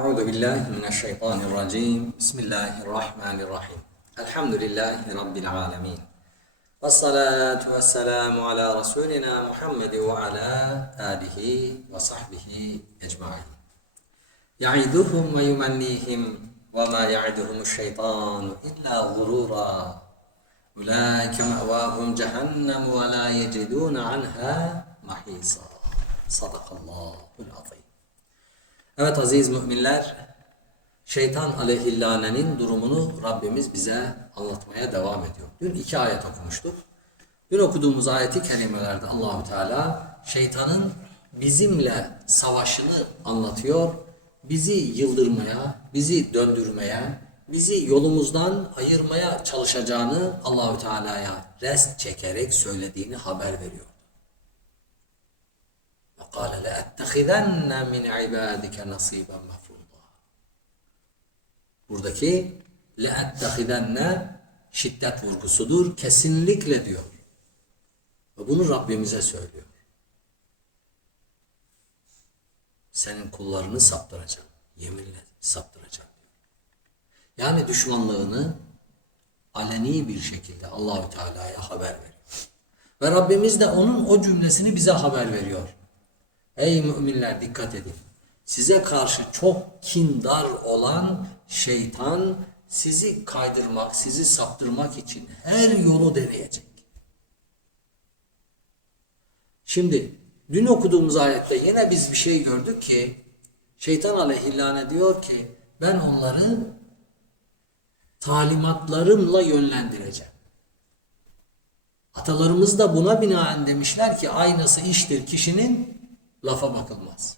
أعوذ بالله من الشيطان الرجيم. بسم الله الرحمن الرحيم. الحمد لله رب العالمين. والصلاة والسلام على رسولنا محمد وعلى آله وصحبه أجمعين. يعيدهم ويمنيهم وما يعدهم الشيطان إلا غرورا. أولئك مأواهم جهنم ولا يجدون عنها محيصا. صدق الله العظيم. Evet aziz müminler, şeytan aleyhillanenin durumunu Rabbimiz bize anlatmaya devam ediyor. Dün iki ayet okumuştuk. Dün okuduğumuz ayeti kerimelerde Allahü Teala şeytanın bizimle savaşını anlatıyor. Bizi yıldırmaya, bizi döndürmeye, bizi yolumuzdan ayırmaya çalışacağını Allahü Teala'ya rest çekerek söylediğini haber veriyor. وقال لأتخذن من عبادك نصيبا مفروضا Buradaki لأتخذن şiddet vurgusudur. Kesinlikle diyor. Ve bunu Rabbimize söylüyor. Senin kullarını saptıracağım. Yeminle saptıracağım. Yani düşmanlığını aleni bir şekilde Allahü Teala'ya haber veriyor. Ve Rabbimiz de onun o cümlesini bize haber veriyor. Ey müminler dikkat edin. Size karşı çok kindar olan şeytan sizi kaydırmak, sizi saptırmak için her yolu deneyecek. Şimdi dün okuduğumuz ayette yine biz bir şey gördük ki şeytan aleyhillâne diyor ki ben onları talimatlarımla yönlendireceğim. Atalarımız da buna binaen demişler ki aynası iştir kişinin lafa bakılmaz.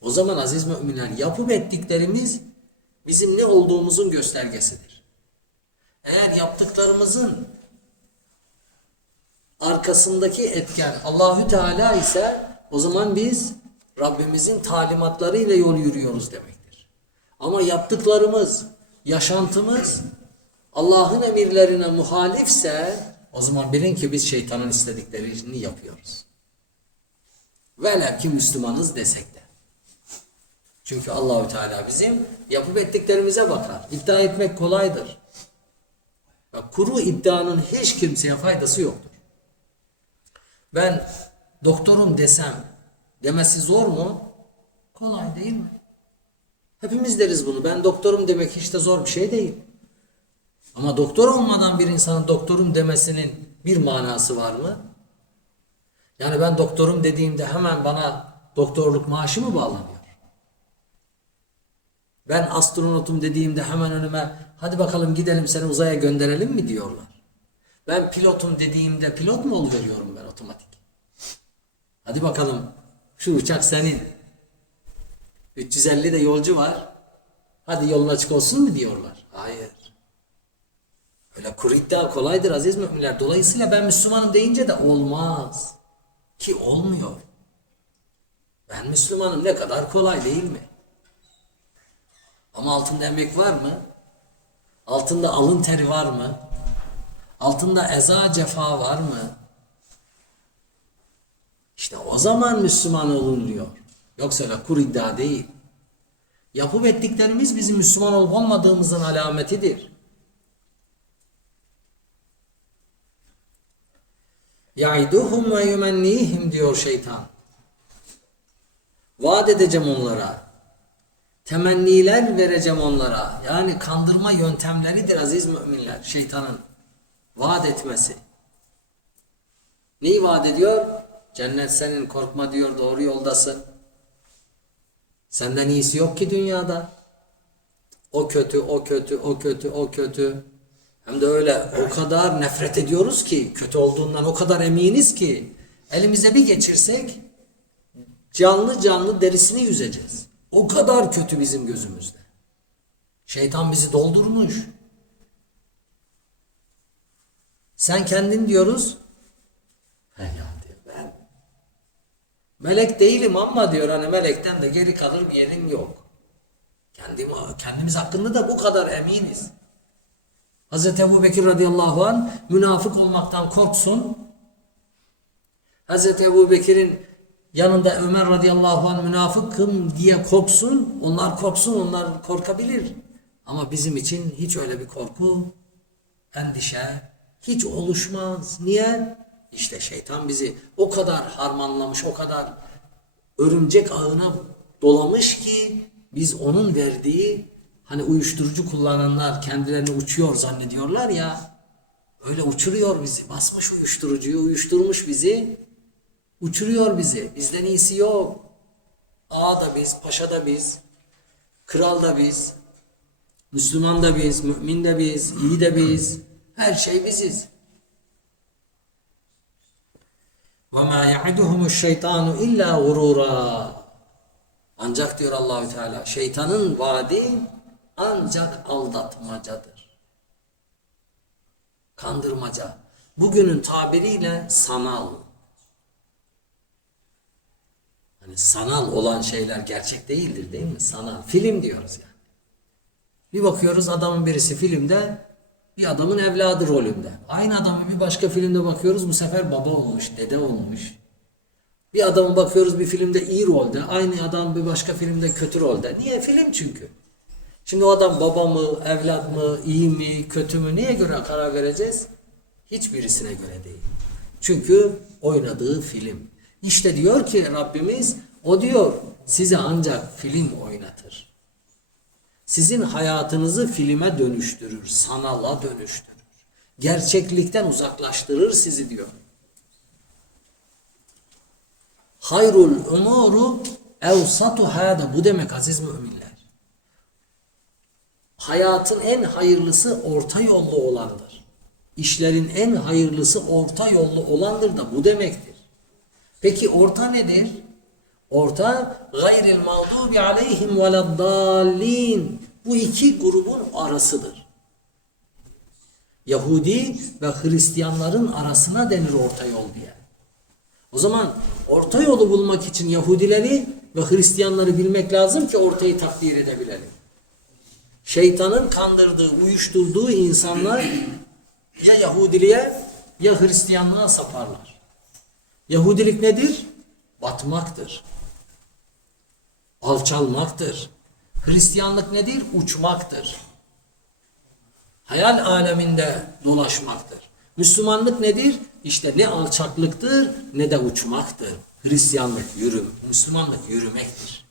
O zaman aziz müminler yapıp ettiklerimiz bizim ne olduğumuzun göstergesidir. Eğer yaptıklarımızın arkasındaki etken Allahü Teala ise o zaman biz Rabbimizin talimatlarıyla yol yürüyoruz demektir. Ama yaptıklarımız, yaşantımız Allah'ın emirlerine muhalifse o zaman bilin ki biz şeytanın istediklerini yapıyoruz. Velev ki Müslümanız desek de. Çünkü Allahü Teala bizim yapıp ettiklerimize bakar. İddia etmek kolaydır. Bak, kuru iddianın hiç kimseye faydası yoktur. Ben doktorum desem demesi zor mu? Kolay değil mi? Hepimiz deriz bunu. Ben doktorum demek hiç de zor bir şey değil. Ama doktor olmadan bir insanın doktorum demesinin bir manası var mı? Yani ben doktorum dediğimde hemen bana doktorluk maaşı mı bağlanıyor? Ben astronotum dediğimde hemen önüme hadi bakalım gidelim seni uzaya gönderelim mi diyorlar. Ben pilotum dediğimde pilot mu oluveriyorum ben otomatik? Hadi bakalım şu uçak senin. 350 de yolcu var. Hadi yolun açık olsun mu diyorlar. Hayır. Öyle kuru iddia kolaydır aziz müminler. Dolayısıyla ben Müslümanım deyince de olmaz. Ki olmuyor. Ben Müslümanım ne kadar kolay değil mi? Ama altında emek var mı? Altında alın teri var mı? Altında eza cefa var mı? İşte o zaman Müslüman olunuyor. Yoksa öyle kur iddia değil. Yapıp ettiklerimiz bizim Müslüman olup olmadığımızın alametidir. Yaiduhum ve yumennihim diyor şeytan. Vaat edeceğim onlara. Temenniler vereceğim onlara. Yani kandırma yöntemleridir aziz müminler. Şeytanın vaat etmesi. Neyi vaat ediyor? Cennet senin korkma diyor doğru yoldasın. Senden iyisi yok ki dünyada. O kötü, o kötü, o kötü, o kötü. Hem de öyle o kadar nefret ediyoruz ki kötü olduğundan o kadar eminiz ki elimize bir geçirsek canlı canlı derisini yüzeceğiz. O kadar kötü bizim gözümüzde. Şeytan bizi doldurmuş. Sen kendin diyoruz. He ya diyor ben. Melek değilim ama diyor hani melekten de geri kalır bir yerim yok. Kendim, kendimiz hakkında da bu kadar eminiz. Hazreti Ebu Bekir radıyallahu an münafık olmaktan korksun. Hazreti Ebu Bekir'in yanında Ömer radıyallahu anh münafıkım diye korksun. Onlar korksun, onlar korkabilir. Ama bizim için hiç öyle bir korku, endişe hiç oluşmaz. Niye? İşte şeytan bizi o kadar harmanlamış, o kadar örümcek ağına dolamış ki biz onun verdiği hani uyuşturucu kullananlar kendilerini uçuyor zannediyorlar ya öyle uçuruyor bizi. Basmış uyuşturucuyu, uyuşturmuş bizi. Uçuruyor bizi. Bizden iyisi yok. Ağa da biz, paşa da biz, kral da biz, Müslüman da biz, mümin de biz, iyi de biz. Her şey biziz. وَمَا يَعِدُهُمُ الشَّيْطَانُ اِلَّا غُرُورًا Ancak diyor Allahü Teala, şeytanın vaadi ancak aldatmacadır. Kandırmaca. Bugünün tabiriyle sanal. Hani sanal olan şeyler gerçek değildir değil mi? Sanal. Film diyoruz yani. Bir bakıyoruz adamın birisi filmde bir adamın evladı rolünde. Aynı adamı bir başka filmde bakıyoruz bu sefer baba olmuş, dede olmuş. Bir adamı bakıyoruz bir filmde iyi rolde, aynı adam bir başka filmde kötü rolde. Niye? Film çünkü. Şimdi o adam baba mı, evlat mı, iyi mi, kötü mü niye göre karar vereceğiz? Hiçbirisine göre değil. Çünkü oynadığı film. İşte diyor ki Rabbimiz, o diyor size ancak film oynatır. Sizin hayatınızı filme dönüştürür, sanala dönüştürür. Gerçeklikten uzaklaştırır sizi diyor. Hayrul umuru evsatuha da bu demek aziz müminler. Hayatın en hayırlısı orta yollu olandır. İşlerin en hayırlısı orta yollu olandır da bu demektir. Peki orta nedir? Orta gayril mağdubi aleyhim veleddallin. Bu iki grubun arasıdır. Yahudi ve Hristiyanların arasına denir orta yol diye. O zaman orta yolu bulmak için Yahudileri ve Hristiyanları bilmek lazım ki ortayı takdir edebilelim. Şeytanın kandırdığı, uyuşturduğu insanlar ya Yahudiliğe ya Hristiyanlığa saparlar. Yahudilik nedir? Batmaktır. Alçalmaktır. Hristiyanlık nedir? Uçmaktır. Hayal aleminde dolaşmaktır. Müslümanlık nedir? İşte ne alçaklıktır ne de uçmaktır. Hristiyanlık yürüm, Müslümanlık yürümektir.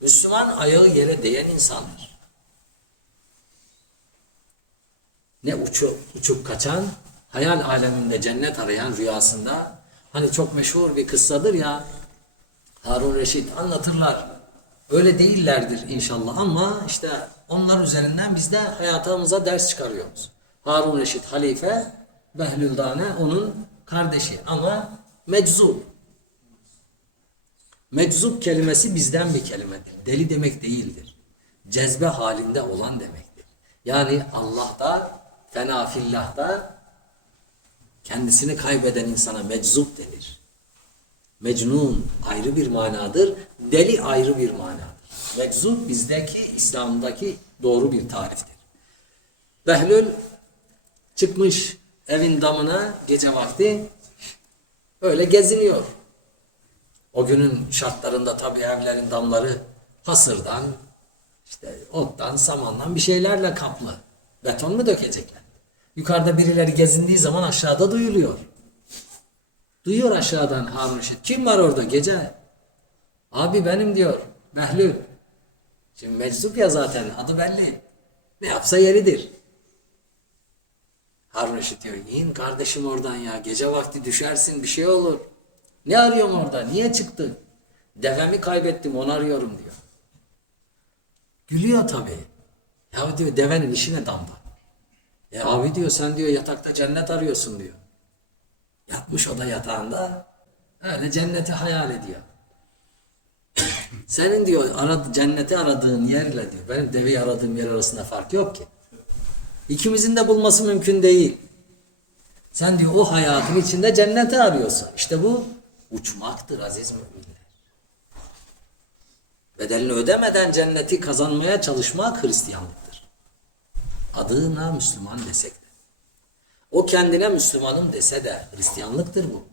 Müslüman ayağı yere değen insandır. Ne uçup, uçup kaçan, hayal aleminde cennet arayan rüyasında hani çok meşhur bir kıssadır ya Harun Reşit anlatırlar. Öyle değillerdir inşallah ama işte onlar üzerinden biz de hayatımıza ders çıkarıyoruz. Harun Reşit halife, Behlüldane onun kardeşi ama meczup. Meczup kelimesi bizden bir kelimedir. Deli demek değildir. Cezbe halinde olan demektir. Yani Allah'ta, fena fillah'ta kendisini kaybeden insana meczup denir. Mecnun ayrı bir manadır, deli ayrı bir manadır. Meczup bizdeki, İslam'daki doğru bir tariftir. Behlül çıkmış evin damına gece vakti öyle geziniyor. O günün şartlarında tabii evlerin damları hasırdan, işte ottan, samandan bir şeylerle kaplı. Beton mu dökecekler? Yukarıda birileri gezindiği zaman aşağıda duyuluyor. Duyuyor aşağıdan Harun Reşit. Kim var orada gece? Abi benim diyor. Behlül. Şimdi meczup ya zaten adı belli. Ne yapsa yeridir. Harun Reşit diyor. İn kardeşim oradan ya. Gece vakti düşersin bir şey olur. Ne arıyorum orada? Niye çıktın? Devemi kaybettim onu arıyorum diyor. Gülüyor tabii. Ya diyor devenin işine damda. Ya abi diyor sen diyor yatakta cennet arıyorsun diyor. Yatmış o da yatağında. Öyle cenneti hayal ediyor. Senin diyor arad, cenneti aradığın yerle diyor benim deveyi aradığım yer arasında fark yok ki. İkimizin de bulması mümkün değil. Sen diyor o hayatın içinde cenneti arıyorsun. İşte bu uçmaktır aziz müminler. Bedelini ödemeden cenneti kazanmaya çalışmak Hristiyanlıktır. Adına Müslüman desek de. O kendine Müslümanım dese de Hristiyanlıktır bu.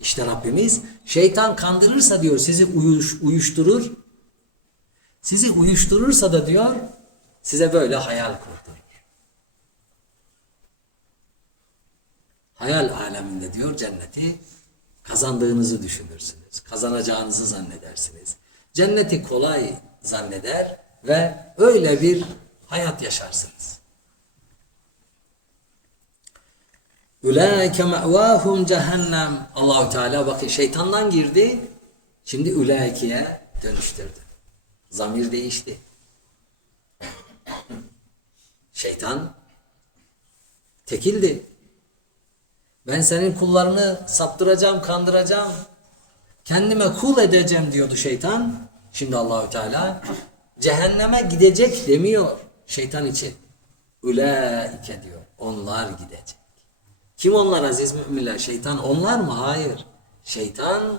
İşte Rabbimiz şeytan kandırırsa diyor sizi uyuş, uyuşturur. Sizi uyuşturursa da diyor size böyle hayal kurdurur. Hayal aleminde diyor cenneti kazandığınızı düşünürsünüz. Kazanacağınızı zannedersiniz. Cenneti kolay zanneder ve öyle bir hayat yaşarsınız. Ulaike me'vahum cehennem. Allahu Teala bakın şeytandan girdi. Şimdi ulaike'ye dönüştürdü. Zamir değişti. Şeytan tekildi. Ben senin kullarını saptıracağım, kandıracağım. Kendime kul edeceğim diyordu şeytan. Şimdi Allahü Teala cehenneme gidecek demiyor şeytan için. Ulaike diyor. Onlar gidecek. Kim onlar aziz müminler? Şeytan onlar mı? Hayır. Şeytan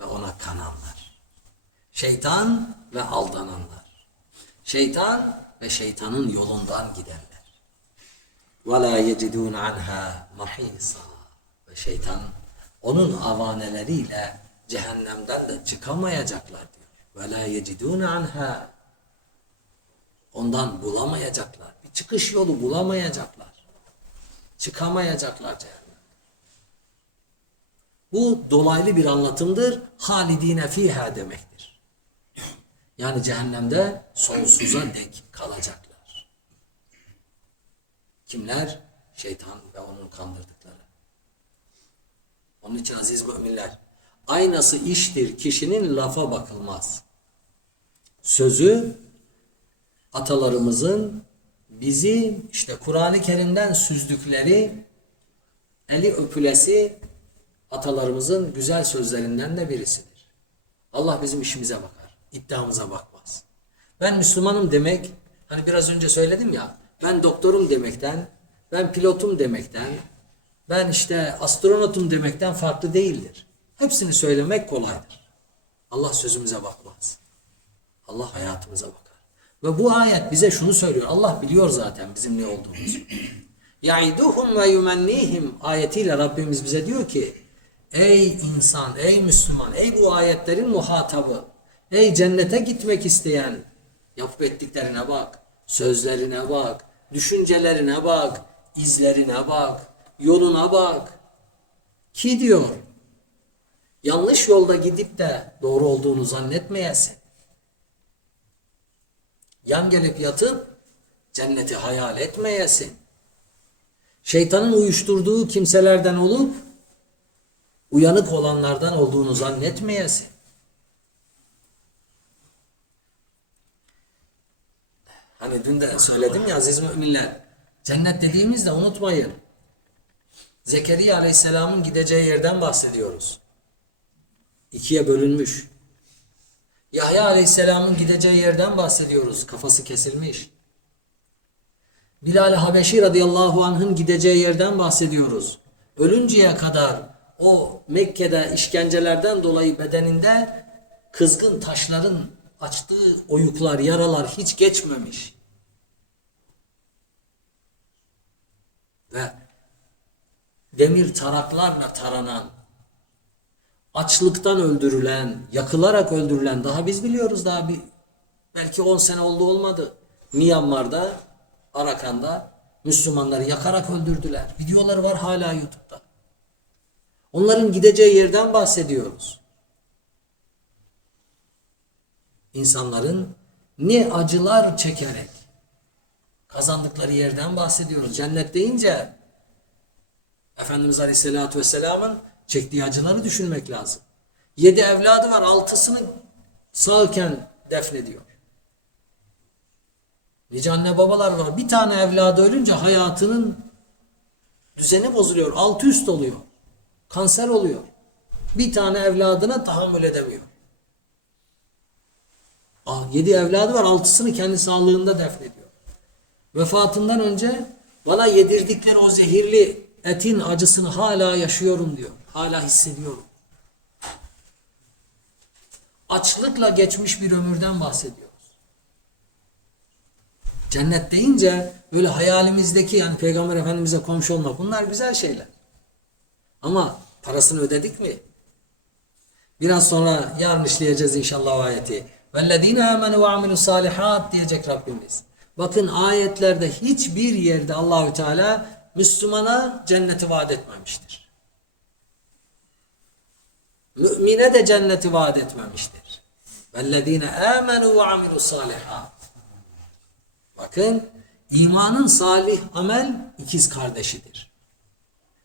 ve ona kananlar. Şeytan ve aldananlar. Şeytan ve şeytanın yolundan gidenler. وَلَا يَجِدُونَ عَنْهَا مَحِيصًا Ve şeytan onun avaneleriyle cehennemden de çıkamayacaklar diyor. وَلَا يَجِدُونَ عَنْهَا Ondan bulamayacaklar. Bir çıkış yolu bulamayacaklar. Çıkamayacaklar cehennem. Bu dolaylı bir anlatımdır. Halidine fiha demektir. Yani cehennemde sonsuza dek kalacaklar. Kimler? Şeytan ve onun kandırdıkları. Onun için aziz müminler, aynası iştir kişinin lafa bakılmaz. Sözü atalarımızın bizi işte Kur'an-ı Kerim'den süzdükleri eli öpülesi atalarımızın güzel sözlerinden de birisidir. Allah bizim işimize bakar. iddiamıza bakmaz. Ben Müslümanım demek hani biraz önce söyledim ya ben doktorum demekten ben pilotum demekten ben işte astronotum demekten farklı değildir. Hepsini söylemek kolaydır. Allah sözümüze bakmaz. Allah hayatımıza bakar. Ve bu ayet bize şunu söylüyor. Allah biliyor zaten bizim ne olduğumuzu. Ya'iduhum ve yumennihim ayetiyle Rabbimiz bize diyor ki Ey insan, ey Müslüman, ey bu ayetlerin muhatabı, ey cennete gitmek isteyen yapıp ettiklerine bak, sözlerine bak, düşüncelerine bak, izlerine bak, yoluna bak. Ki diyor, yanlış yolda gidip de doğru olduğunu zannetmeyesin. Yan gelip yatıp cenneti hayal etmeyesin. Şeytanın uyuşturduğu kimselerden olup uyanık olanlardan olduğunu zannetmeyesin. Hani dün de söyledim ya aziz müminler. Cennet dediğimizde unutmayın. Zekeriya Aleyhisselam'ın gideceği yerden bahsediyoruz. İkiye bölünmüş. Yahya Aleyhisselam'ın gideceği yerden bahsediyoruz. Kafası kesilmiş. Bilal Habeşi radıyallahu anh'ın gideceği yerden bahsediyoruz. Ölünceye kadar o Mekke'de işkencelerden dolayı bedeninde kızgın taşların açtığı oyuklar, yaralar hiç geçmemiş. Ve demir taraklarla taranan, açlıktan öldürülen, yakılarak öldürülen daha biz biliyoruz daha bir belki 10 sene oldu olmadı. Myanmar'da, Arakan'da Müslümanları yakarak öldürdüler. Videoları var hala YouTube'da. Onların gideceği yerden bahsediyoruz. İnsanların ne acılar çekerek kazandıkları yerden bahsediyoruz. Cennet deyince Efendimiz Aleyhisselatü Vesselam'ın çektiği acıları düşünmek lazım. Yedi evladı var, altısını sağken defnediyor. Nice anne babalar var. Bir tane evladı ölünce hayatının düzeni bozuluyor. Alt üst oluyor. Kanser oluyor. Bir tane evladına tahammül edemiyor. Ah, yedi evladı var. Altısını kendi sağlığında defnediyor. Vefatından önce bana yedirdikleri o zehirli etin acısını hala yaşıyorum diyor. Hala hissediyorum. Açlıkla geçmiş bir ömürden bahsediyoruz. Cennet deyince böyle hayalimizdeki yani Peygamber Efendimiz'e komşu olmak bunlar güzel şeyler. Ama parasını ödedik mi? Biraz sonra yarın işleyeceğiz inşallah o ayeti. وَالَّذ۪ينَ آمَنُوا وَعَمِلُوا الصَّالِحَاتِ diyecek Rabbimiz. Bakın ayetlerde hiçbir yerde Allahü Teala Müslümana cenneti vaat etmemiştir. Mümine de cenneti vaat etmemiştir. Vellezine amenu ve amilu salihat. Bakın imanın salih amel ikiz kardeşidir.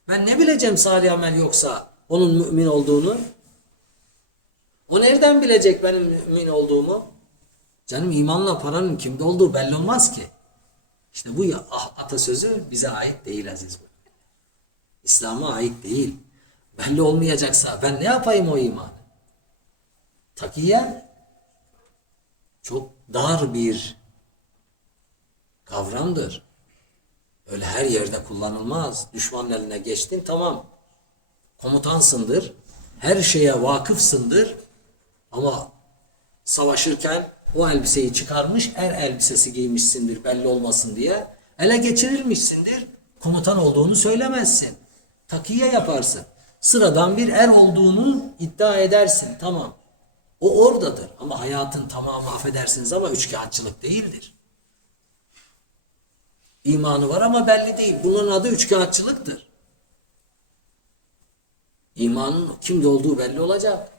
Ben ne bileceğim salih amel yoksa onun mümin olduğunu? O nereden bilecek benim mümin olduğumu? Canım imanla paranın kimde olduğu belli olmaz ki. İşte bu ah- atasözü bize ait değil aziz bu. İslam'a ait değil. Belli olmayacaksa ben ne yapayım o imanı? Takiye çok dar bir kavramdır. Öyle her yerde kullanılmaz. Düşmanın eline geçtin tamam. Komutansındır. Her şeye vakıfsındır. Ama savaşırken o elbiseyi çıkarmış, er elbisesi giymişsindir belli olmasın diye. Ele geçirilmişsindir. Komutan olduğunu söylemezsin. Takiye yaparsın. Sıradan bir er olduğunu iddia edersin. Tamam. O oradadır. Ama hayatın tamamı affedersiniz ama üçkağıtçılık değildir. İmanı var ama belli değil. Bunun adı üçkağıtçılıktır. İmanın kimde olduğu belli olacak.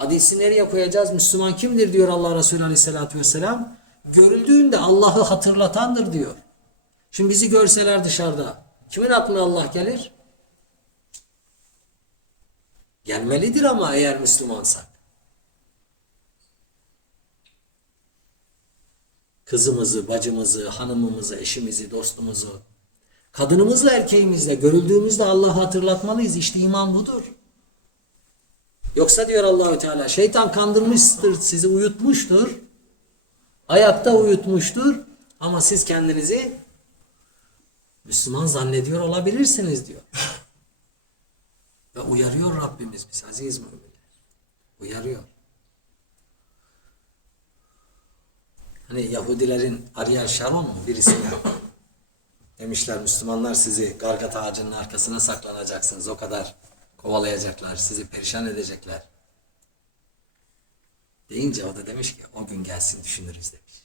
Hadisi nereye koyacağız? Müslüman kimdir diyor Allah Resulü Aleyhisselatü Vesselam. Görüldüğünde Allah'ı hatırlatandır diyor. Şimdi bizi görseler dışarıda. Kimin aklına Allah gelir? Gelmelidir ama eğer Müslümansak. Kızımızı, bacımızı, hanımımızı, eşimizi, dostumuzu, kadınımızla erkeğimizle görüldüğümüzde Allah'ı hatırlatmalıyız. İşte iman budur. Yoksa diyor Allahü Teala şeytan kandırmıştır, sizi uyutmuştur. Ayakta uyutmuştur ama siz kendinizi Müslüman zannediyor olabilirsiniz diyor. Ve uyarıyor Rabbimiz biz aziz müminler. Uyarıyor. Hani Yahudilerin Ariel Sharon mu birisi demişler Müslümanlar sizi gargat ağacının arkasına saklanacaksınız. O kadar kovalayacaklar, sizi perişan edecekler. Deyince o da demiş ki o gün gelsin düşünürüz demiş.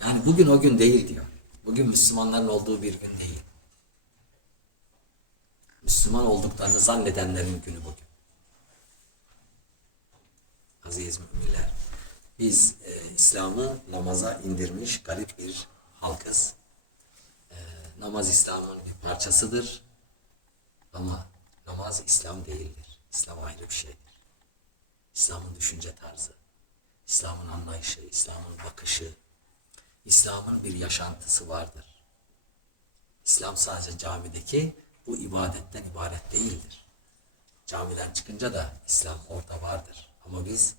Yani bugün o gün değil diyor. Bugün Müslümanların olduğu bir gün değil. Müslüman olduklarını zannedenlerin günü bugün. Aziz müminler. Biz e, İslam'ı namaza indirmiş garip bir halkız. E, namaz İslam'ın bir parçasıdır. Ama namaz İslam değildir. İslam ayrı bir şeydir. İslam'ın düşünce tarzı, İslam'ın anlayışı, İslam'ın bakışı, İslam'ın bir yaşantısı vardır. İslam sadece camideki bu ibadetten ibaret değildir. Camiden çıkınca da İslam orada vardır. Ama biz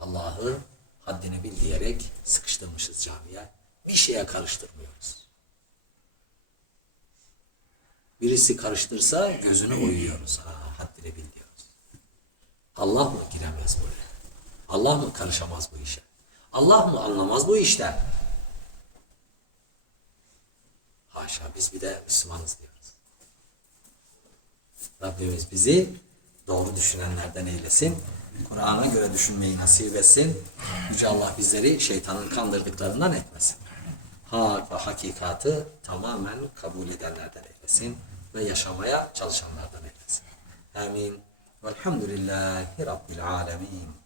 Allah'ı haddini bil diyerek sıkıştırmışız camiye. Bir şeye karıştırmıyoruz. Birisi karıştırsa gözünü oyuyoruz. Ha, haddini. Allah mı giremez buraya? Allah mı karışamaz bu işe? Allah mı anlamaz bu işten? Haşa biz bir de Müslümanız diyoruz. Rabbimiz bizi doğru düşünenlerden eylesin. Kur'an'a göre düşünmeyi nasip etsin. Yüce Allah bizleri şeytanın kandırdıklarından etmesin. Hak ve hakikatı tamamen kabul edenlerden eylesin ve yaşamaya çalışanlardan eylesin. Amin. Velhamdülillahi Rabbil alemin.